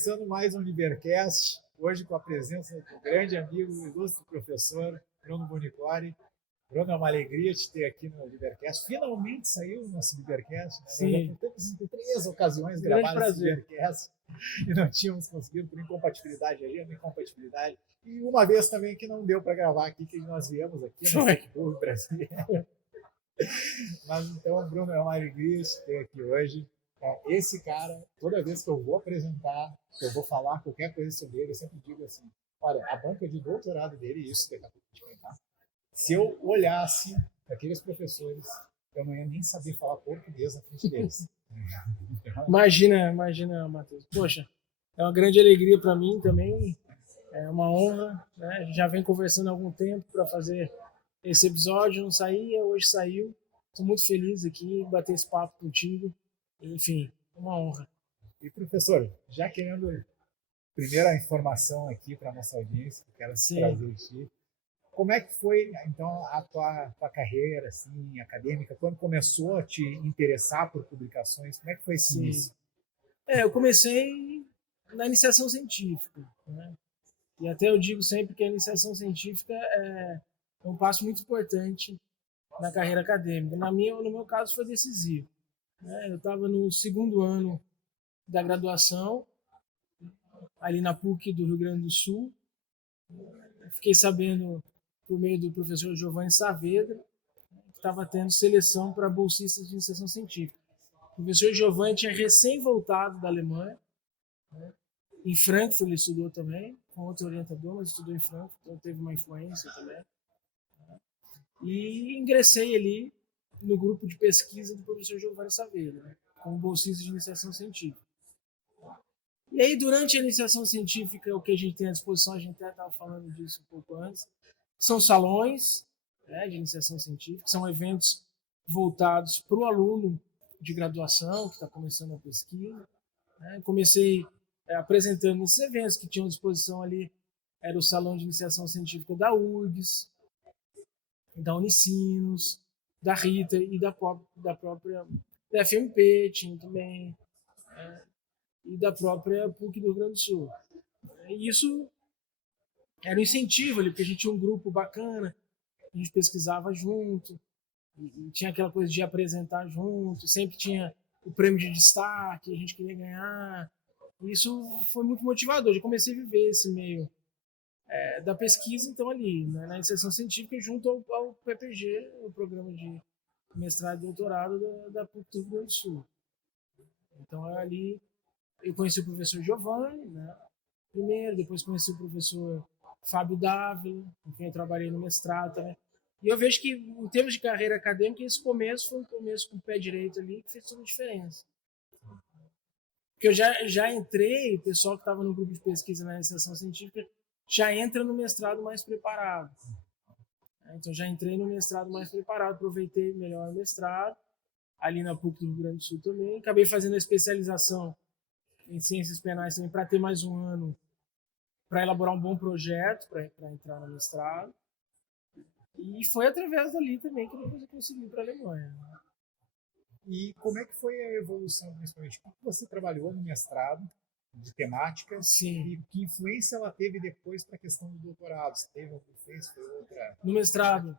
Começando mais um Libercast, hoje com a presença do grande amigo, ilustre professor Bruno Bunicori. Bruno, é uma alegria te ter aqui no Libercast. Finalmente saiu o nosso Libercast, né? Sim. Nós já temos em 3 ocasiões gravar esse Libercast e não tínhamos conseguido por incompatibilidade aí, uma incompatibilidade. E uma vez também que não deu para gravar aqui, que nós viemos aqui no Facebook brasileiro. Mas então, Bruno, é uma alegria te ter aqui hoje. Esse cara, toda vez que eu vou apresentar, que eu vou falar qualquer coisa sobre ele, eu sempre digo assim, olha, a banca de doutorado dele, isso daqui a pouco de contar, se eu olhasse para aqueles professores, eu não ia nem saber falar português na frente deles. Imagina, Matheus. Poxa, é uma grande alegria para mim também, é uma honra, né? A gente já vem conversando há algum tempo para fazer esse episódio, não saía, hoje saiu. Estou muito feliz aqui, bater esse papo contigo. Enfim, uma honra. E, professor, já querendo primeira informação aqui para a nossa audiência, que eu quero trazer aqui, como é que foi, então, a tua carreira assim, acadêmica? Quando começou a te interessar por publicações? Como é que foi esse início? Eu comecei na iniciação científica, né? E até eu digo sempre que a iniciação científica é um passo muito importante na carreira acadêmica. No meu caso, foi decisivo. Eu estava no 2º ano da graduação, ali na PUC do Rio Grande do Sul. Fiquei sabendo, por meio do professor Giovanni Saavedra, que estava tendo seleção para bolsistas de iniciação científica. O professor Giovanni tinha recém voltado da Alemanha, né? Em Frankfurt ele estudou também, com outro orientador, mas estudou em Frankfurt, então teve uma influência também. E ingressei ali no grupo de pesquisa do professor Giovanni Saavedra, né, como bolsista de iniciação científica. E aí, durante a iniciação científica, o que a gente tem à disposição, a gente até estava falando disso um pouco antes, são salões, né, de iniciação científica, são eventos voltados para o aluno de graduação que está começando a pesquisa. Né. Comecei apresentando esses eventos que tinham à disposição ali, era o Salão de Iniciação Científica da URGS, da Unicinos, da RITA e da própria da FMP, tinha também, e da própria PUC do Rio Grande do Sul. E isso era um incentivo ali, porque a gente tinha um grupo bacana, a gente pesquisava junto, e tinha aquela coisa de apresentar junto, sempre tinha o prêmio de destaque, a gente queria ganhar. E isso foi muito motivador. Eu comecei a viver esse meio da pesquisa, então, ali, né, na iniciação científica, junto ao PPG, o programa de mestrado e doutorado da PUC do Rio Grande do Sul. Então, ali, eu conheci o professor Giovanni, né, primeiro, depois conheci o professor Fábio Dávila, com quem eu trabalhei no mestrado também. E eu vejo que, em termos de carreira acadêmica, esse começo foi um começo com o pé direito ali, que fez toda a diferença. Porque eu já entrei, o pessoal que estava no grupo de pesquisa na iniciação científica já entra no mestrado mais preparado. Então, já entrei no mestrado mais preparado, aproveitei melhor o mestrado, ali na PUC do Rio Grande do Sul também. Acabei fazendo a especialização em ciências penais também para ter mais um ano para elaborar um bom projeto para entrar no mestrado. E foi através dali também que depois eu consegui ir para a Alemanha. E como é que foi a evolução, principalmente? O que você trabalhou no mestrado de temática? Sim. E que influência ela teve depois para a questão do doutorado? Se teve alguma influência, foi outra? No mestrado,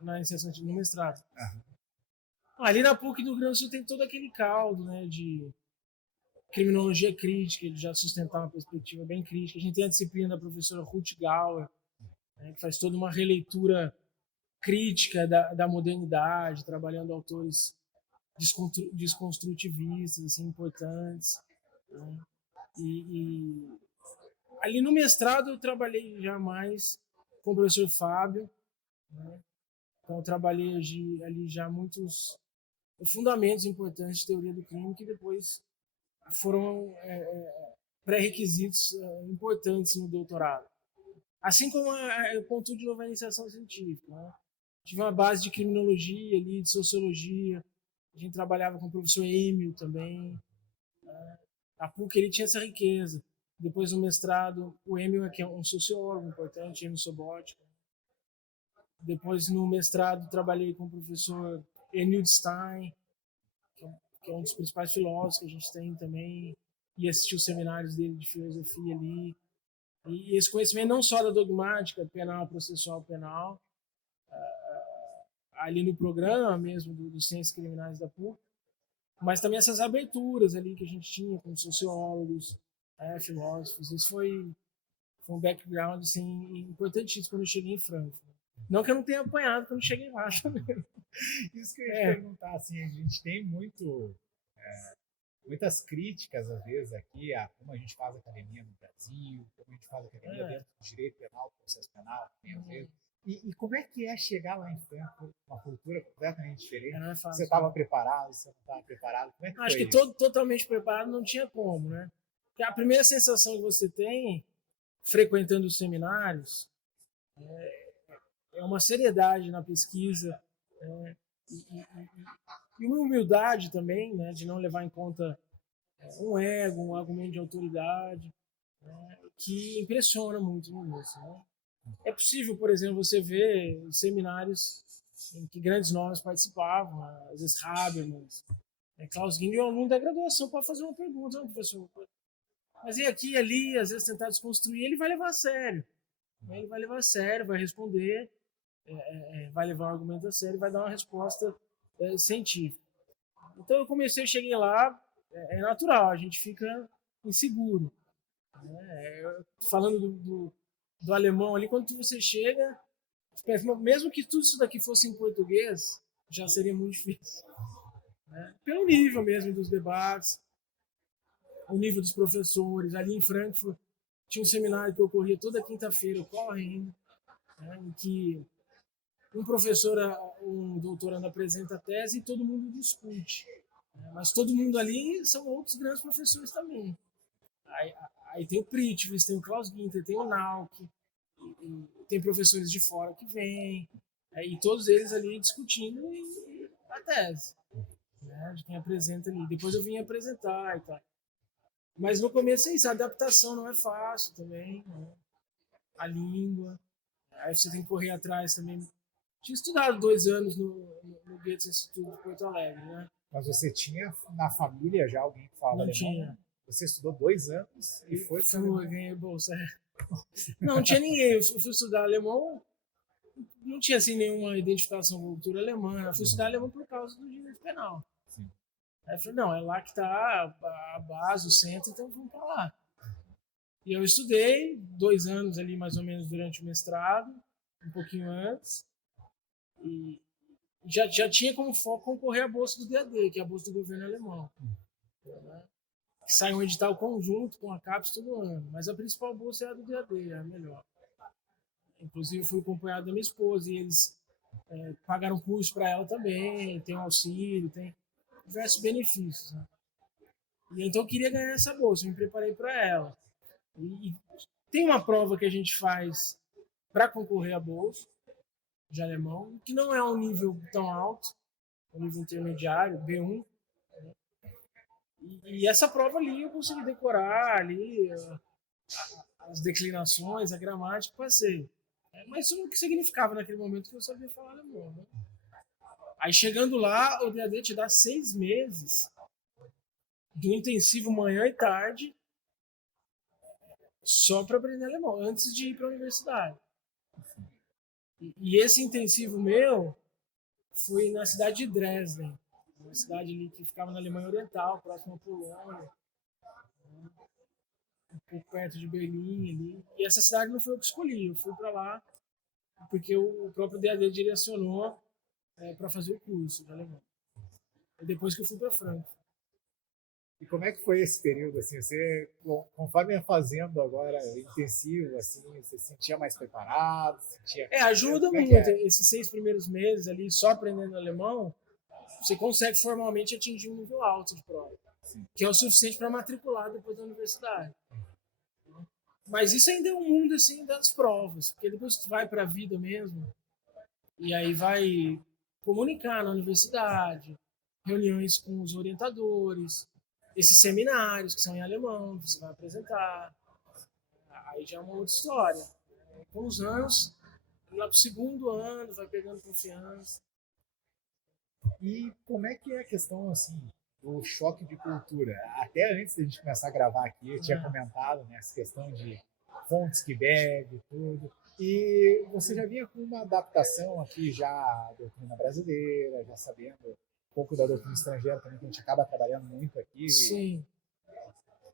na iniciação no mestrado. Ali na PUC do Rio Grande do Sul tem todo aquele caldo, né, de criminologia crítica, ele já sustentar uma perspectiva bem crítica. A gente tem a disciplina da professora Ruth Gauer, né, que faz toda uma releitura crítica da modernidade, trabalhando autores desconstrutivistas, assim, importantes. Né? E ali no mestrado eu trabalhei já mais com o professor Fábio, né? Então eu trabalhei ali já muitos fundamentos importantes de teoria do crime que depois foram pré-requisitos importantes no doutorado. Assim como eu pontuo de novo a iniciação científica. Né? Tive uma base de criminologia ali, de sociologia. A gente trabalhava com o professor Emil também. A PUC ele tinha essa riqueza. Depois no mestrado, o Emil que é um sociólogo importante, Emil Sobotka. Depois no mestrado trabalhei com o professor Emil Stein, que é um dos principais filósofos que a gente tem também. ia assistir os seminários dele de filosofia ali. E esse conhecimento não só da dogmática penal, processual penal, ali no programa mesmo dos Ciências Criminais da PUC, mas também essas aberturas ali que a gente tinha com sociólogos, filósofos. Isso foi um background assim, importantíssimo quando eu cheguei em Frankfurt. Não que eu não tenha apanhado quando cheguei lá também. Isso que eu ia te perguntar, assim, a gente tem muitas críticas, às vezes, aqui a como a gente faz academia no Brasil, como a gente faz academia dentro do direito penal, do processo penal, às vezes. E como é que é chegar lá em Frankfurt, uma cultura completamente diferente? Não é fácil, você estava preparado, você não estava preparado? Como é que Acho foi que totalmente preparado não tinha como, né? Porque a primeira sensação que você tem, frequentando os seminários, é uma seriedade na pesquisa, e uma humildade também, né, de não levar em conta um ego, um argumento de autoridade, né, que impressiona muito no início, né? É possível, por exemplo, você ver seminários em que grandes nomes participavam, às vezes Habermas, Klaus Guindo, e o aluno da graduação pode fazer uma pergunta, não, professor, mas e aqui e ali, às vezes tentar desconstruir, ele vai levar a sério. Ele vai levar a sério, vai responder, vai levar um argumento a sério, vai dar uma resposta científica. Então eu cheguei lá, é natural, a gente fica inseguro. Falando do alemão ali, quando você chega, mesmo que tudo isso daqui fosse em português, já seria muito difícil. Né? Pelo nível mesmo dos debates, o nível dos professores. Ali em Frankfurt tinha um seminário que ocorria toda quinta-feira, ocorre ainda, né, em que um professor, um doutorando apresenta a tese e todo mundo discute. Né? Mas todo mundo ali são outros grandes professores também. Aí tem o Pritchwitz, tem o Klaus Ginter, tem o Nauck, tem professores de fora que vêm, e todos eles ali discutindo a tese, né, de quem apresenta ali. Depois eu vim apresentar e tal. Mas no começo é isso, a adaptação não é fácil também, né? A língua, aí você tem que correr atrás também. Tinha estudado 2 anos no Goethe Instituto de Porto Alegre, né? Mas você tinha na família já alguém que falava alemão? Não tinha. Você estudou 2 anos e foi para Fui, ganhei bolsa. Não tinha ninguém. Eu fui estudar alemão, não tinha assim nenhuma identificação com a cultura alemã. Eu fui estudar alemão por causa do direito penal. Sim. Aí eu falei, não, é lá que está a base, o centro, então vamos para lá. E eu estudei 2 anos ali, mais ou menos, durante o mestrado, um pouquinho antes, e já tinha como foco concorrer à bolsa do DAD, que é a bolsa do governo alemão. Né? Sai um edital conjunto com a CAPES todo ano, mas a principal bolsa é a do DAD, é a melhor. Inclusive, fui acompanhado da minha esposa e eles pagaram curso para ela também, tem um auxílio, tem diversos benefícios. Né? E então eu queria ganhar essa bolsa, me preparei para ela. E tem uma prova que a gente faz para concorrer à bolsa de alemão, que não é um nível tão alto, um nível intermediário, B1. Né? E essa prova ali eu consegui decorar ali as declinações, a gramática, passei. Mas isso não significava naquele momento que eu sabia falar alemão. Né? Aí chegando lá, o DAD te dá 6 meses do intensivo manhã e tarde só para aprender alemão, antes de ir para a universidade. E esse intensivo meu foi na cidade de Dresden, uma cidade ali que ficava na Alemanha Oriental, próximo à Polônia, um pouco perto de Berlim ali. E essa cidade não foi eu que escolhi, eu fui para lá porque o próprio DAD direcionou para fazer o curso de alemão. E depois que eu fui para Frankfurt. E como é que foi esse período, assim, você, conforme ia fazendo agora intensivo, assim, você se sentia mais preparado? Ajuda muito. Esses 6 primeiros meses ali, só aprendendo alemão, você consegue formalmente atingir um nível alto de prova. Sim. Que é o suficiente para matricular depois da universidade. Mas isso ainda é um mundo, assim, das provas, porque depois tu vai para a vida mesmo, e aí vai comunicar na universidade, reuniões com os orientadores, esses seminários que são em alemão, que você vai apresentar. Aí já é uma outra história. Com os anos, lá pro 2º ano, vai pegando confiança. E como é que é a questão, assim, do choque de cultura. Até antes da gente começar a gravar aqui, eu tinha comentado, né, essa questão de fontes que bebe, tudo. E você já vinha com uma adaptação aqui já à doutrina brasileira, já sabendo um pouco da doutrina estrangeira também, que a gente acaba trabalhando muito aqui. Sim.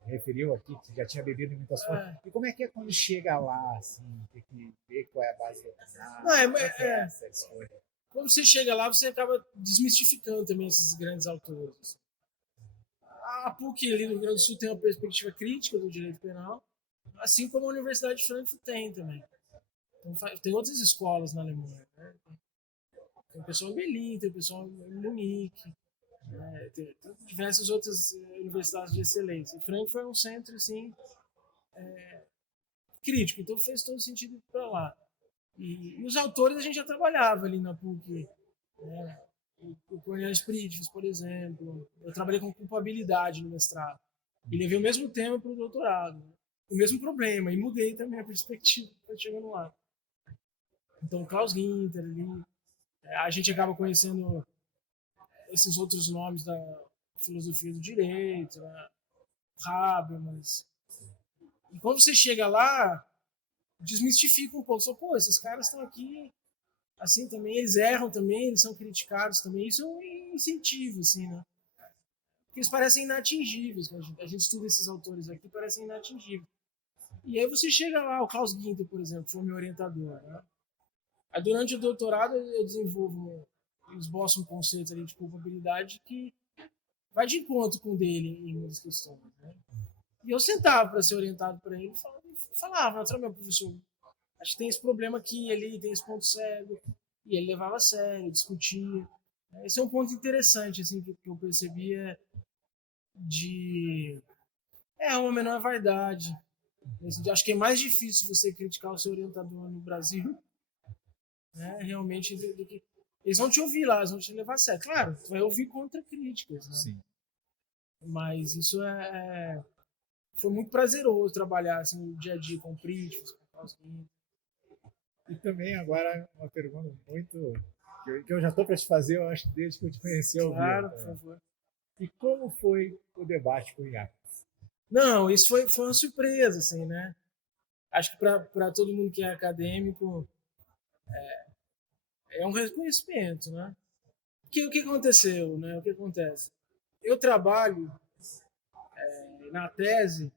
Referiu aqui que já tinha bebido em muitas fontes. E como é que é quando chega lá, assim, tem que ver qual é a base doutrinária? Não, essa escolha? Quando você chega lá, você acaba desmistificando também esses grandes autores. A PUC ali no Rio Grande do Sul tem uma perspectiva crítica do direito penal, assim como a Universidade de Frankfurt tem também. Então, tem outras escolas na Alemanha, né? Tem o pessoal em Berlim, tem o pessoal em Munique, né? Tem diversas outras universidades de excelência. E Frankfurt é um centro, assim, crítico, então fez todo sentido ir para lá. E os autores a gente já trabalhava ali na PUC, né? O Cornelius Pritchfield, por exemplo. Eu trabalhei com culpabilidade no mestrado. E levei o mesmo tema para o doutorado. O mesmo problema. E mudei também a perspectiva para chegando lá. Então, Klaus Ginter ali. A gente acaba conhecendo esses outros nomes da filosofia do direito, né? Habermas. E quando você chega lá, desmistifica um pouco. Só, pô, esses caras estão aqui assim também, eles erram também, eles são criticados também. Isso é um incentivo, assim, né? Porque eles parecem inatingíveis. A gente estuda esses autores aqui, parecem inatingíveis. E aí você chega lá, o Klaus Ginter, por exemplo, foi meu orientador, né? Aí durante o doutorado eu desenvolvo, esboço um conceito ali de culpabilidade que vai de encontro com o dele em muitas questões, né? E eu sentava para ser orientado por ele e falava, meu professor, acho que tem esse problema aqui, ali, tem esse ponto cego. E ele levava a sério, discutia. Esse é um ponto interessante, assim, que eu percebia de... uma menor vaidade. Acho que é mais difícil você criticar o seu orientador no Brasil, né, realmente, do que... Eles vão te ouvir lá, eles vão te levar a sério. Claro, tu vai ouvir contra-críticas, né? Sim. Mas isso foi muito prazeroso trabalhar assim, no dia a dia com críticos, com Klaus Ginter. E também agora uma pergunta muito que eu já estou para te fazer, eu acho que desde que eu te conheci ao vivo. Claro, por favor. E como foi o debate com o Iaco? Não, isso foi uma surpresa, assim, né? Acho que para todo mundo que é acadêmico é um reconhecimento, né? O que aconteceu, né? O que acontece? Eu trabalho na tese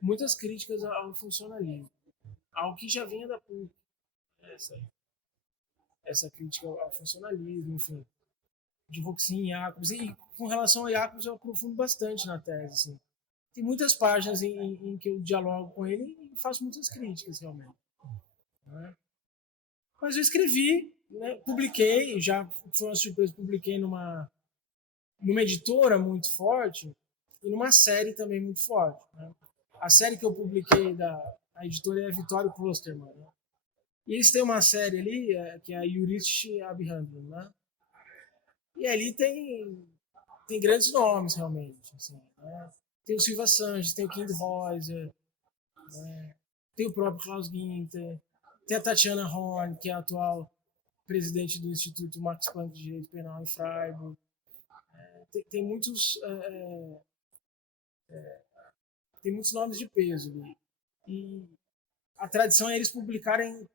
muitas críticas ao funcionalismo, ao que já vinha da PUC, essa crítica ao funcionalismo, enfim, de Voxin, Jacobs, e com relação a Jacobs eu aprofundo bastante na tese, assim. Tem muitas páginas em que eu dialogo com ele e faço muitas críticas, realmente, né? Mas eu escrevi, né, publiquei, já foi uma surpresa, publiquei numa editora muito forte e numa série também muito forte, né? A série que eu publiquei a editora é a Vittorio Klosterman, né? E eles têm uma série ali que é a Juristische Abhandlung, né? E ali tem grandes nomes, realmente, assim, né? Tem o Silva Sanches, tem o Kind Reuser, né? Tem o próprio Klaus Ginter, tem a Tatiana Horn, que é a atual presidente do Instituto Max Planck de Direito Penal em Freiburg. Tem muitos nomes de peso ali. E a tradição é eles publicarem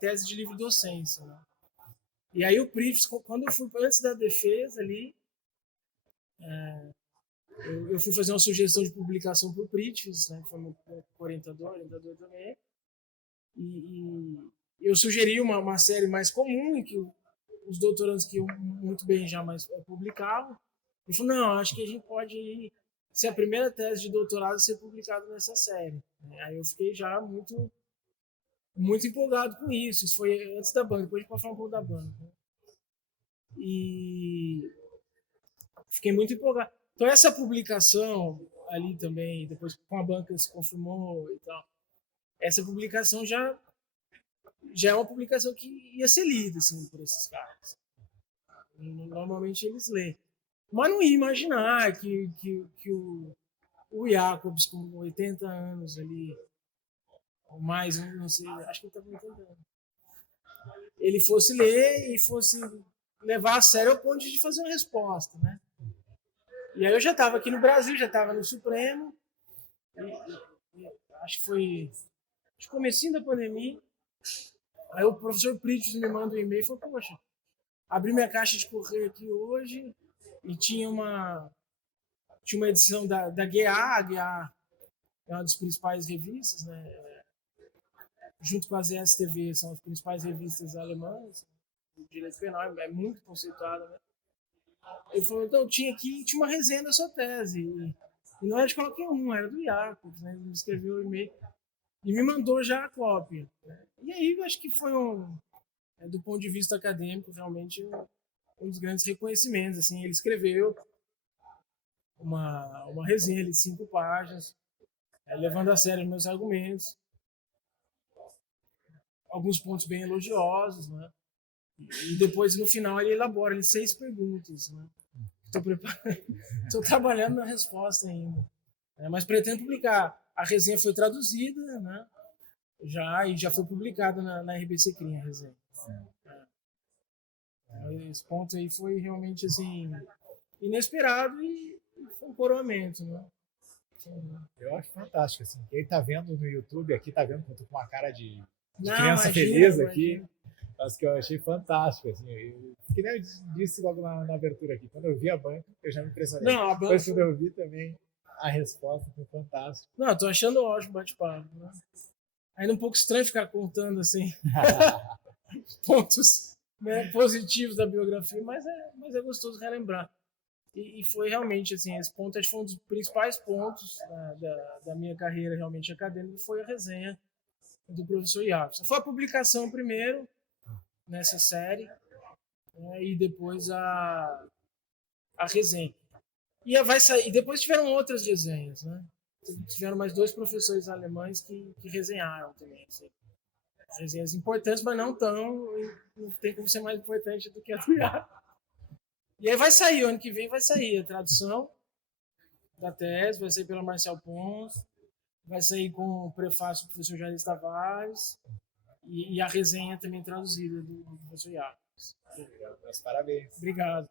tese de livre docência, né? E aí o Pritchfield, quando eu fui antes da defesa ali, eu fui fazer uma sugestão de publicação para o Pritchfield, né, que foi meu orientador também, e eu sugeri uma série mais comum, em que os doutorandos que muito bem já mais publicavam. Ele falou, não, acho que a gente pode ser a primeira tese de doutorado a ser publicada nessa série. Aí eu fiquei já muito, muito empolgado com isso. Isso foi antes da banca, depois a gente pode falar um pouco da banca. E fiquei muito empolgado. Então essa publicação ali também, depois com a banca se confirmou e tal, essa publicação já é uma publicação que ia ser lida assim, por esses caras. Normalmente eles lêem. Mas não ia imaginar que o Jacobs, com 80 anos ali, ou mais, não sei, acho que ele estava com 80 anos, ele fosse ler e fosse levar a sério ao ponto de fazer uma resposta, né? E aí eu já estava aqui no Brasil, já estava no Supremo, acho que foi no comecinho da pandemia. Aí o professor Pritos me manda um e-mail e falou: poxa, abri minha caixa de correio aqui hoje e tinha uma edição da GA. A GA é uma das principais revistas, né? Junto com as ESTV, são as principais revistas alemãs de direito penal, é muito conceituada, né? Ele falou: então, tinha uma resenha da sua tese, e não era de qualquer um, era do Jacob, né? Ele me escreveu um e-mail e me mandou já a cópia, né? E aí eu acho que foi do ponto de vista acadêmico, realmente um dos grandes reconhecimentos. Assim, ele escreveu uma resenha de 5 páginas, levando a sério meus argumentos, alguns pontos bem elogiosos, né? E depois, no final, ele elabora 6 perguntas, né? Estou trabalhando na resposta ainda, mas pretendo publicar. A resenha foi traduzida, né? Já foi publicada na RBC Crim, a resenha. Esse ponto aí foi realmente assim inesperado e foi um coroamento, né? Eu acho fantástico, assim. Quem tá vendo no YouTube aqui, tá vendo que eu tô com uma cara de Não, criança imagina, feliz aqui. imagina. Mas que eu achei fantástico, assim. Que nem eu disse logo na abertura aqui. Quando eu vi a banca, eu já me impressionei. Não, a banca Depois, quando eu vi também, a resposta foi fantástica. Não, tô achando ótimo o bate-papo, né? Ainda um pouco estranho ficar contando assim pontos, né, positivos da biografia, mas é gostoso relembrar. E foi realmente assim, esse ponto acho que foi um dos principais pontos da minha carreira realmente acadêmica, foi a resenha do professor Jacobson. Foi a publicação primeiro nessa série, né, e depois a resenha. E depois tiveram outras resenhas, né? Tiveram mais 2 professores alemães que resenharam também. Assim. Resenhas importantes, mas não tem como ser mais importante do que a do Jacob. E aí vai sair, o ano que vem vai sair a tradução da tese, vai sair pela Marcial Pons, vai sair com o prefácio do professor Jair Tavares e a resenha também traduzida do professor Jacob. Meus parabéns. Obrigado.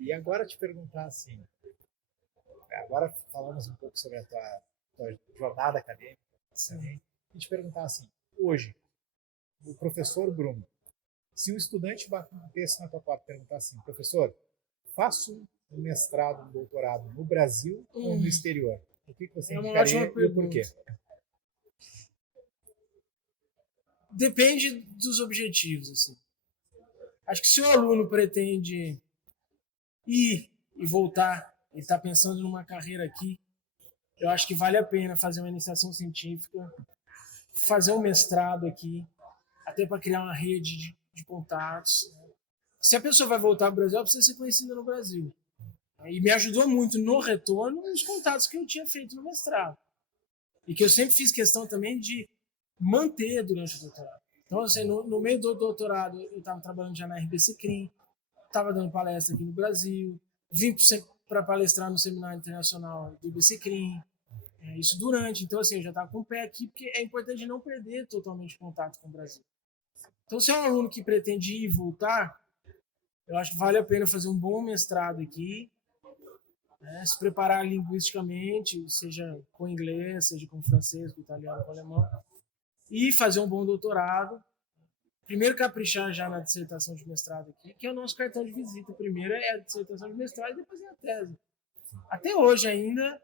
E agora te perguntar assim, agora falamos um pouco sobre a tua jornada acadêmica também, e te perguntar assim, hoje, o professor Bruno, se um estudante batesse na tua porta e perguntar assim, professor, faço um mestrado, um doutorado no Brasil ou no exterior? O que você indicaria e o porquê? Depende dos objetivos, assim. Acho que se o aluno pretende ir e voltar e está pensando numa carreira aqui, eu acho que vale a pena fazer uma iniciação científica, fazer um mestrado aqui, até para criar uma rede de contatos. Se a pessoa vai voltar ao Brasil, ela precisa ser conhecida no Brasil. E me ajudou muito no retorno os contatos que eu tinha feito no mestrado. E que eu sempre fiz questão também de manter durante o doutorado. Então, assim, no meio do doutorado, eu estava trabalhando já na RBC Crim, estava dando palestra aqui no Brasil, vim para palestrar no Seminário Internacional do IBC Crim, isso durante. Então, assim, eu já estava com o pé aqui, porque é importante não perder totalmente contato com o Brasil. Então, se é um aluno que pretende ir e voltar, eu acho que vale a pena fazer um bom mestrado aqui, né, se preparar linguisticamente, seja com inglês, seja com francês, com italiano, com alemão, e fazer um bom doutorado. Primeiro caprichar já na dissertação de mestrado aqui, que é o nosso cartão de visita. Primeiro é a dissertação de mestrado e depois é a tese. Até hoje ainda,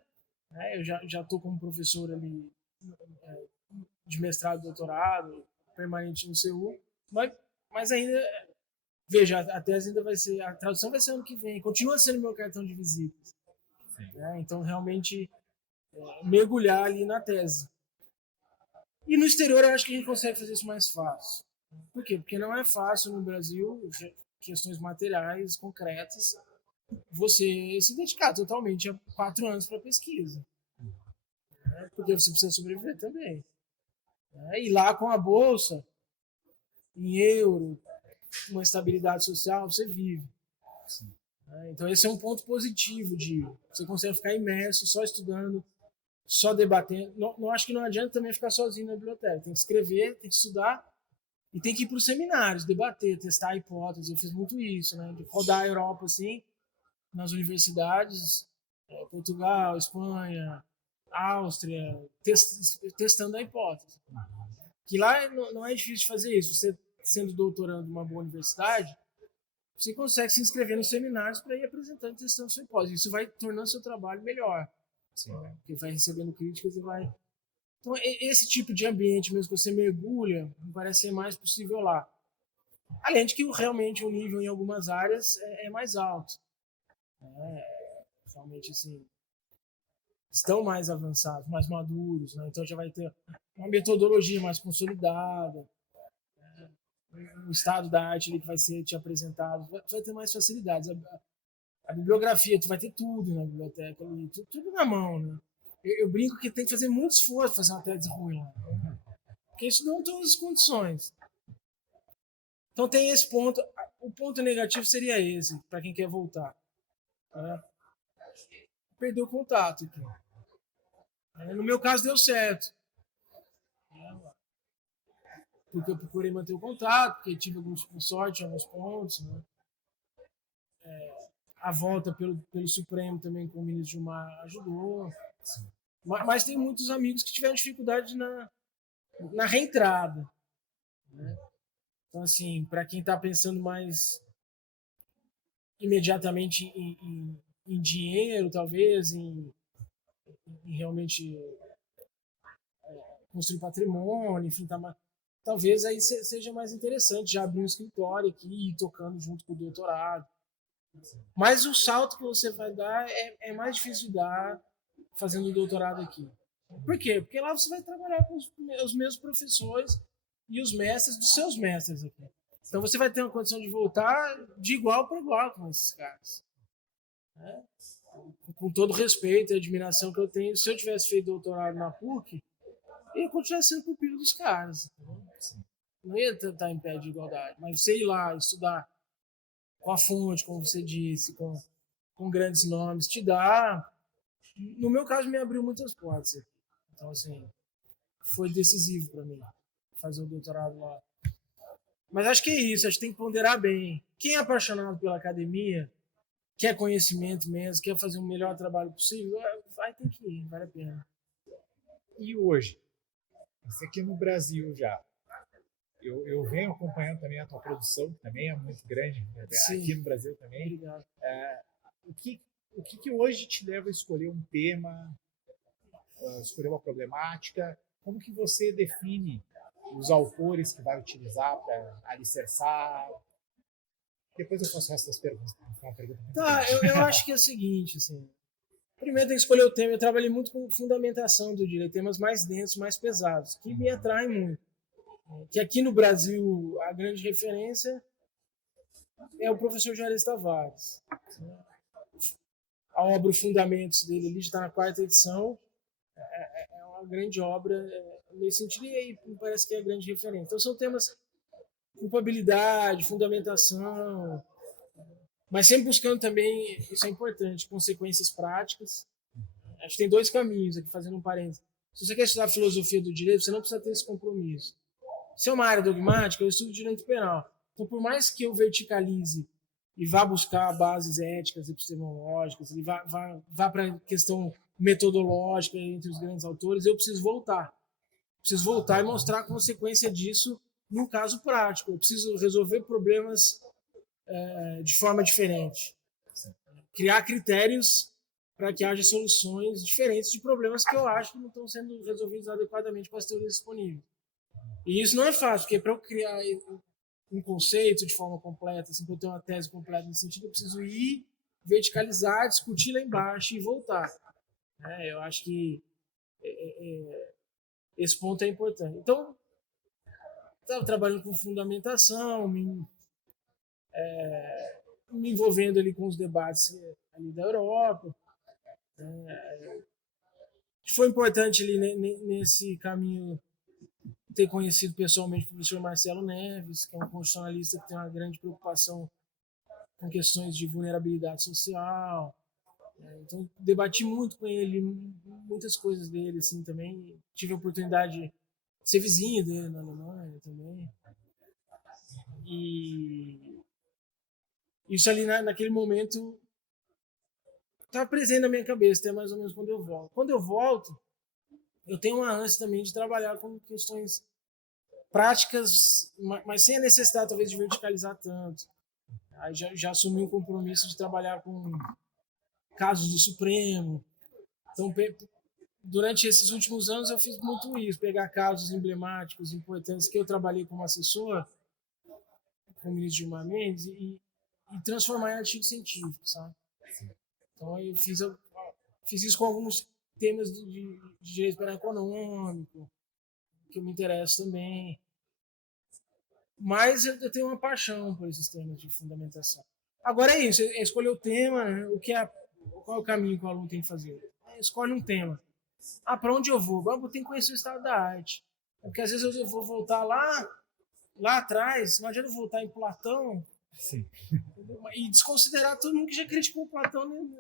né, eu já estou como professor ali de mestrado e doutorado, permanente no CU, mas ainda, veja, a tese ainda vai ser, a tradução vai ser ano que vem, continua sendo meu cartão de visitas. Né, então, realmente, mergulhar ali na tese. E no exterior eu acho que a gente consegue fazer isso mais fácil. Por quê? Porque não é fácil no Brasil, questões materiais, concretas, você se dedicar totalmente a 4 anos para pesquisa. Né? Porque você precisa sobreviver também. Né? E lá com a bolsa, em euro, uma estabilidade social, você vive. Né? Então esse é um ponto positivo de você consegue ficar imerso, só estudando, só debatendo. Não acho que não adianta também ficar sozinho na biblioteca. Tem que escrever, tem que estudar, E tem que ir para os seminários, debater, testar hipóteses. Eu fiz muito isso, né? De rodar a Europa, assim, nas universidades, Portugal, Espanha, Áustria, testando a hipótese. Que lá não é difícil de fazer isso. Você, sendo doutorando em uma boa universidade, você consegue se inscrever nos seminários para ir apresentando e testando sua hipótese. Isso vai tornando seu trabalho melhor. Sim. Porque vai recebendo críticas e vai... Então, esse tipo de ambiente mesmo que você mergulha, me parece ser mais possível lá. Além de que realmente o nível em algumas áreas é mais alto. Realmente, assim, estão mais avançados, mais maduros, né? Então já vai ter uma metodologia mais consolidada, um estado da arte ali que vai ser te apresentado, vai ter mais facilidades. A bibliografia, tu vai ter tudo na biblioteca ali, tudo na mão, né? Eu brinco que tem que fazer muito esforço para fazer uma tese ruim, né? Porque isso não tem todas as condições. Então tem esse ponto. O ponto negativo seria esse, para quem quer voltar. Né? Perdeu o contato aqui. No meu caso deu certo. Porque eu procurei manter o contato, porque tive alguns sorte em alguns pontos. Né? A volta pelo Supremo também com o ministro Gilmar ajudou. Mas tem muitos amigos que tiveram dificuldade na reentrada. Né? Então, assim, para quem está pensando mais imediatamente em dinheiro, talvez, em realmente construir patrimônio, enfim, talvez aí seja mais interessante já abrir um escritório aqui e ir tocando junto com o doutorado. Mas o salto que você vai dar é mais difícil de dar fazendo o doutorado aqui. Por quê? Porque lá você vai trabalhar com os mesmos professores e os mestres dos seus mestres aqui. Então você vai ter uma condição de voltar de igual para igual com esses caras. Né? Com todo respeito e admiração que eu tenho, se eu tivesse feito doutorado na PUC, eu ia continuar sendo pupilo dos caras. Não ia estar em pé de igualdade. Mas você ir lá estudar com a fonte, como você disse, com grandes nomes, te dá... No meu caso, me abriu muitas portas. Então, assim, foi decisivo para mim fazer o doutorado lá. Mas acho que é isso, acho que tem que ponderar bem. Quem é apaixonado pela academia, quer conhecimento mesmo, quer fazer o melhor trabalho possível, vai ter que ir, vale a pena. E hoje? Você aqui no Brasil já. Eu venho acompanhando também a tua produção, que também é muito grande, Sim. aqui no Brasil também. Obrigado. O que hoje te leva a escolher um tema, escolher uma problemática? Como que você define os autores que vai utilizar para alicerçar? Depois eu faço essas perguntas. Tá, eu acho que é o seguinte, assim, primeiro tem que escolher o tema. Eu trabalhei muito com fundamentação do direito, temas mais densos, mais pesados, que me atraem muito. Que aqui no Brasil, a grande referência é o professor Juarez Tavares. A obra Fundamentos dele, ali está na 4ª edição, é uma grande obra nesse sentido, e aí me parece que é a grande referência. Então são temas culpabilidade, fundamentação, mas sempre buscando também, isso é importante, consequências práticas. Acho que tem 2 caminhos aqui, fazendo um parênteses. Se você quer estudar filosofia do direito, você não precisa ter esse compromisso. Se é uma área dogmática, eu estudo direito penal. Então, por mais que eu verticalize e vá buscar bases éticas, epistemológicas, e vá para a questão metodológica entre os grandes autores, eu preciso voltar. Preciso voltar e mostrar a consequência disso num caso prático. Eu preciso resolver problemas de forma diferente. Criar critérios para que haja soluções diferentes de problemas que eu acho que não estão sendo resolvidos adequadamente com as teorias disponíveis. E isso não é fácil, porque para eu criar um conceito de forma completa, assim, para eu ter uma tese completa nesse sentido, eu preciso ir, verticalizar, discutir lá embaixo e voltar. Eu acho que esse ponto é importante. Então, estava trabalhando com fundamentação, me envolvendo ali com os debates ali da Europa. Foi importante ali nesse caminho ter conhecido pessoalmente o professor Marcelo Neves, que é um constitucionalista que tem uma grande preocupação com questões de vulnerabilidade social. Então, debati muito com ele, muitas coisas dele, assim, também. Tive a oportunidade de ser vizinho dele na Alemanha também. E isso ali naquele momento estava presente na minha cabeça, até mais ou menos quando eu volto. Quando eu volto, eu tenho uma ânsia também de trabalhar com questões práticas, mas sem a necessidade talvez de verticalizar tanto. Aí já assumi um compromisso de trabalhar com casos do Supremo. Então, durante esses últimos anos eu fiz muito isso, pegar casos emblemáticos, importantes, que eu trabalhei como assessor com o ministro Gilmar Mendes e transformar em artigo científico, sabe? Então eu fiz isso com alguns temas de direito penal econômico, que eu me interesso também. Mas eu tenho uma paixão por esses temas de fundamentação. Agora é isso, é escolher o tema, né? Qual é o caminho que o aluno tem que fazer? Escolhe um tema. Para onde eu vou? Eu tenho que conhecer o estado da arte. Porque às vezes eu vou voltar lá atrás, não adianta eu voltar em Platão. Sim. E desconsiderar todo mundo que já criticou Platão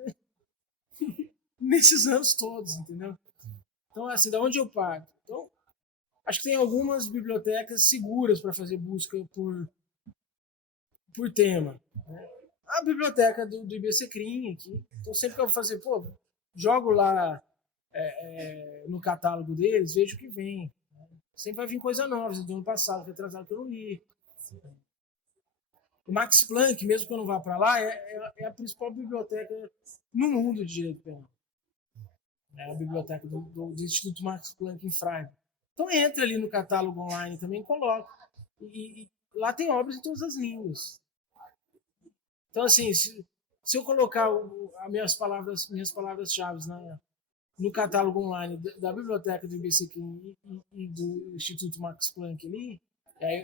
nesses anos todos, entendeu? Então, assim, da onde eu parto? Então, acho que tem algumas bibliotecas seguras para fazer busca por tema. Né? A biblioteca do IBCCRIM aqui. Então, sempre que eu vou fazer, jogo lá no catálogo deles, vejo o que vem. Sempre vai vir coisa nova, do ano passado, retrasado, que eu não li. O Max Planck, mesmo que eu não vá para lá, é a principal biblioteca no mundo de direito penal. É a biblioteca do Instituto Max Planck em Freiburg. Então entra ali no catálogo online também, coloca. E lá tem obras em todas as línguas. Então, assim, se eu colocar as minhas palavras-chave no catálogo online da biblioteca do IBCCRIM e do Instituto Max Planck ali,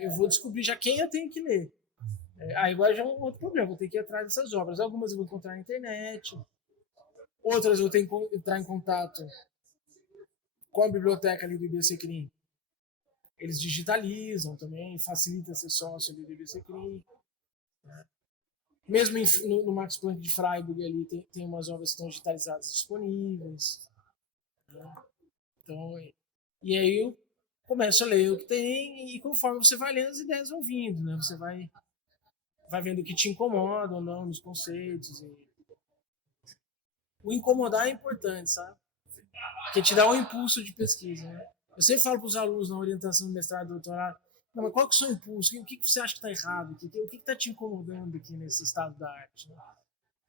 eu vou descobrir já quem eu tenho que ler. Aí agora já é um outro problema, vou ter que ir atrás dessas obras. Algumas eu vou encontrar na internet, outras eu tenho que entrar em contato com a biblioteca ali do IBCCRIM. Eles digitalizam também, facilita ser sócio ali do IBCCRIM. Mesmo no Max Planck de Freiburg ali tem umas obras que estão digitalizadas disponíveis. Então, e aí eu começo a ler o que tem e conforme você vai lendo, as ideias vão vindo, né? Você vai vendo o que te incomoda ou não nos conceitos. O incomodar é importante, sabe? Porque te dá um impulso de pesquisa, né? Eu sempre falo para os alunos na orientação do mestrado e doutorado, não, mas qual que é o seu impulso? O que você acha que está errado aqui? O que está te incomodando aqui nesse estado da arte? Né?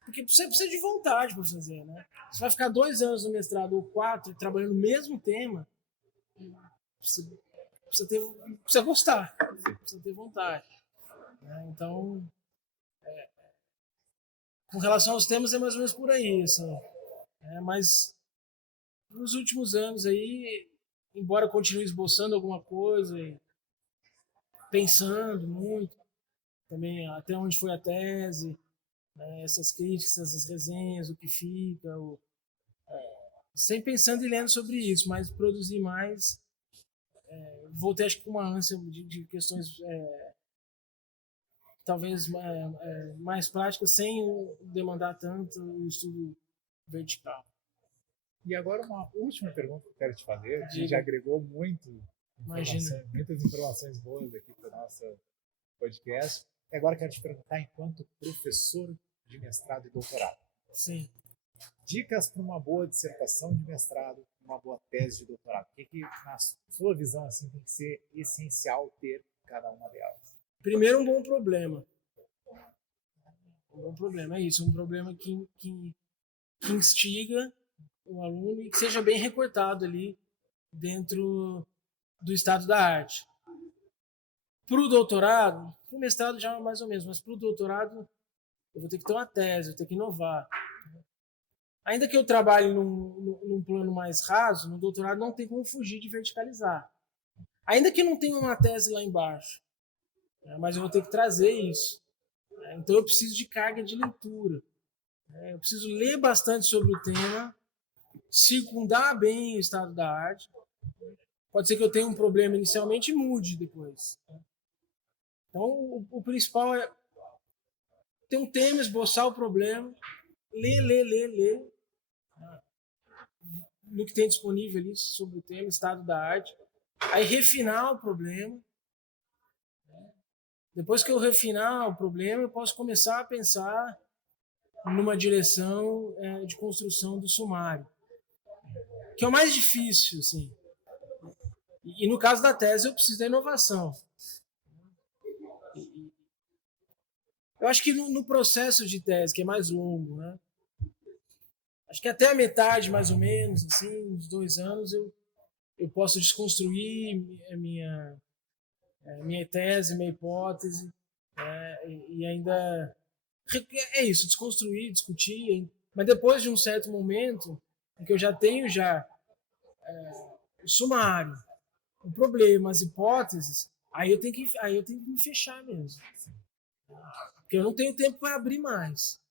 Porque você precisa de vontade para fazer, né? Você vai ficar 2 anos no mestrado ou 4 trabalhando no mesmo tema, precisa gostar, precisa ter vontade. Né? Então, com relação aos temas é mais ou menos por aí, assim. Mas nos últimos anos aí, embora continue esboçando alguma coisa, pensando muito, também até onde foi a tese, né, essas críticas, essas resenhas, o que fica, sempre pensando e lendo sobre isso, mas produzir mais, voltei acho que com uma ânsia de questões talvez mais práticas, sem demandar tanto o estudo vertical. E agora uma última pergunta que eu quero te fazer, que já agregou muitas informações boas aqui para o nosso podcast. E agora eu quero te perguntar, enquanto professor de mestrado e doutorado. Sim. Dicas para uma boa dissertação de mestrado, uma boa tese de doutorado. O que na sua visão, assim, tem que ser essencial ter cada uma delas? Primeiro, um bom problema. Um bom problema, é isso. Um problema que instiga o aluno e que seja bem recortado ali dentro do estado da arte. Para o doutorado, para o mestrado já mais ou menos, mas para o doutorado eu vou ter que ter uma tese, eu vou ter que inovar. Ainda que eu trabalhe num plano mais raso, no doutorado não tem como fugir de verticalizar. Ainda que não tenha uma tese lá embaixo, mas eu vou ter que trazer isso. Então eu preciso de carga de leitura. Eu preciso ler bastante sobre o tema, circundar bem o estado da arte. Pode ser que eu tenha um problema inicialmente e mude depois. Então o principal é ter um tema, esboçar o problema, ler no que tem disponível ali sobre o tema, estado da arte, aí refinar o problema, Depois que eu refinar o problema, eu posso começar a pensar numa direção de construção do sumário, que é o mais difícil, assim. E no caso da tese, eu preciso da inovação. Eu acho que no processo de tese, que é mais longo, né? Acho que até a metade, mais ou menos, assim, uns 2 anos, eu posso desconstruir a minha tese, minha hipótese, e ainda é isso, desconstruir, discutir, mas depois de um certo momento em que eu já tenho o sumário, o problema, as hipóteses, aí eu tenho que me fechar mesmo, porque eu não tenho tempo para abrir mais.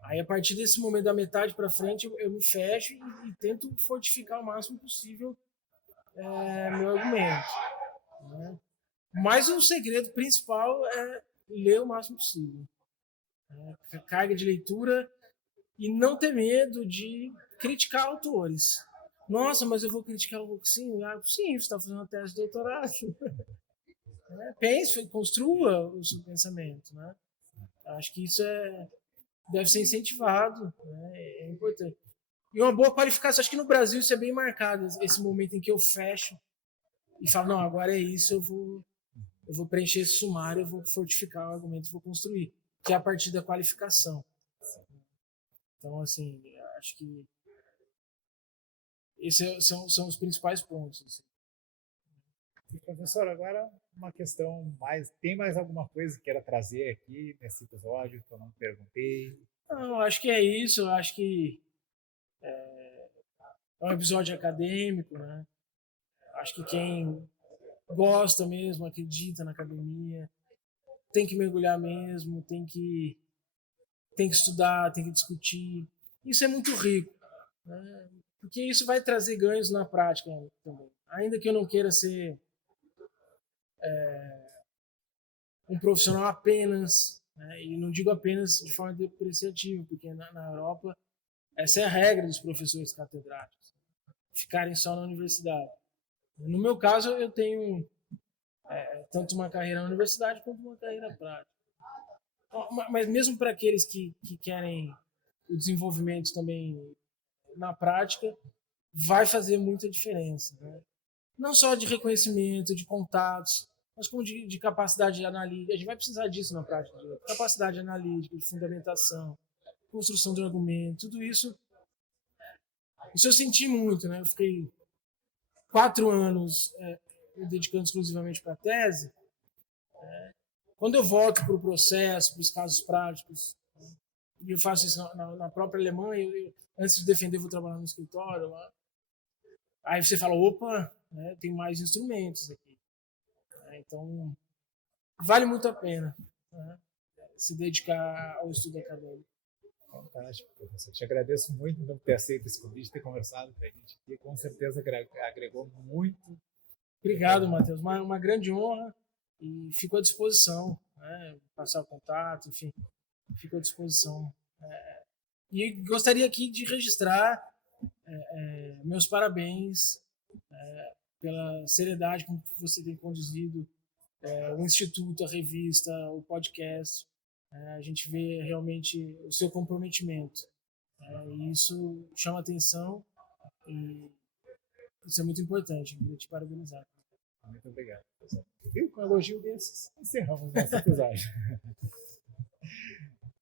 Aí a partir desse momento da metade para frente eu me fecho e tento fortificar o máximo possível meu argumento, né? Mas o segredo principal é ler o máximo possível. A carga de leitura e não ter medo de criticar autores. Nossa, mas eu vou criticar o sim, você está fazendo uma tese de doutorado. Pense, construa o seu pensamento, né? Acho que isso deve ser incentivado, né? É importante. E uma boa qualificação, acho que no Brasil isso é bem marcado, esse momento em que eu fecho e falo, não, agora é isso, eu vou preencher esse sumário, eu vou fortificar o argumento, vou construir, que é a partir da qualificação. Então, assim, acho que esses são os principais pontos. Assim. E, professor, agora uma questão mais... Tem mais alguma coisa que queira trazer aqui nesse episódio que eu não perguntei? Não, acho que é isso. Acho que é um episódio acadêmico, né? Acho que quem gosta mesmo, acredita na academia, tem que mergulhar mesmo, tem que estudar, tem que discutir. Isso é muito rico, né? Porque isso vai trazer ganhos na prática também. Ainda que eu não queira ser um profissional apenas, né? E não digo apenas de forma depreciativa, porque na Europa essa é a regra dos professores catedráticos, ficarem só na universidade. No meu caso, eu tenho tanto uma carreira na universidade quanto uma carreira prática. Mas mesmo para aqueles que querem o desenvolvimento também na prática, vai fazer muita diferença, né? Não só de reconhecimento, de contatos, mas como de capacidade analítica. A gente vai precisar disso na prática. De capacidade analítica, de fundamentação, construção de argumento, tudo isso. Isso eu senti muito, né? Eu fiquei 4 anos me dedicando exclusivamente para a tese. Quando eu volto para o processo, para os casos práticos, e eu faço isso na própria Alemanha, antes de defender, vou trabalhar no escritório lá. Aí você fala, opa, né, tem mais instrumentos aqui. Então, vale muito a pena, né, se dedicar ao estudo acadêmico. Fantástico, professor. Te agradeço muito por ter aceito esse convite, ter conversado com a gente aqui. Com certeza agregou muito. Obrigado, Matheus. Uma grande honra e fico à disposição, né, passar o contato, enfim, fico à disposição. E gostaria aqui de registrar meus parabéns pela seriedade com que você tem conduzido o Instituto, a revista, o podcast. A gente vê realmente o seu comprometimento. E isso chama atenção e isso é muito importante. Eu queria te parabenizar. Muito obrigado, professor. E com um elogio desses, encerramos nosso episódio.